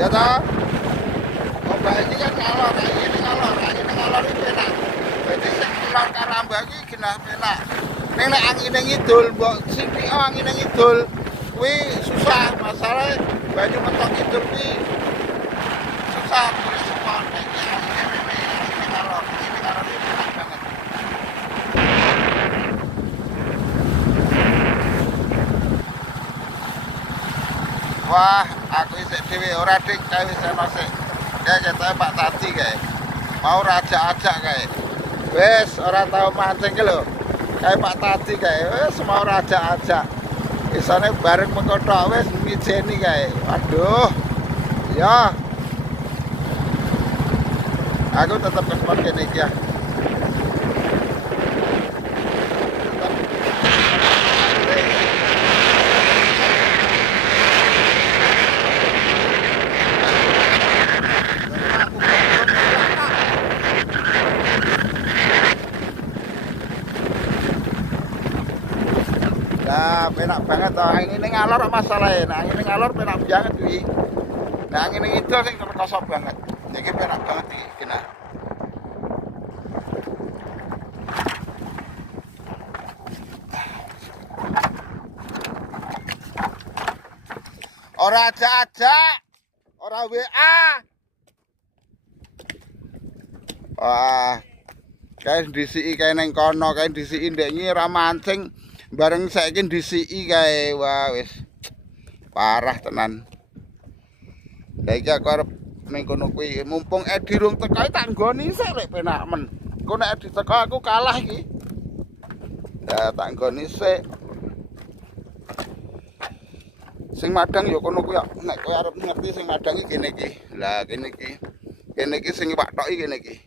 Ya toh? Ombak iki kan ngalor, ini ngalor, ini ngalor iki penak. Dadi sing ngalor karamba iki genah penak. Ning nek angine ngidul, mbok sithik angine ngidul kuwi susah, masalah banyu mentok ngidul kuwi susah respon. Ini ngalor iki penak banget. Wah, aku isik dhewe ora dik kae wis ana sik. Kayak ketoke Pak Tati kae. Mau rajak-ajak kae. Wis ora tau mancing ki lho. Kayak Pak Tati kae wis mau rajak-ajak. Isane bareng mengkothok wis mijeni kae. Waduh. Ya. Aku tetep ke spot kene iki ya. Nah, penak banget toh. Angin ini ngalor masalahnya. Nah, angin ini ngalor penak banget wi. Nah, angin ini itu sing kosong banget. Iki penak banget iki kena. Ora ajak-ajak. Ora WA. Wah. Kae disiki kae ning kono, kae disiki ndek iki ora mancing. Bareng saiki disiki kae. Wah wis parah tenan. Lah iki aku arep ning kono kuwi mumpung Edi rung teko tak nggoni sik lek penak men. Engko nek Edi teko aku kalah iki. Ya tak nggoni sik. Sing madang ya kono kuwi nek kowe arep ngerti sing madang iki kene iki. Lah kene iki. Kene iki sing Pak Tok iki kene iki.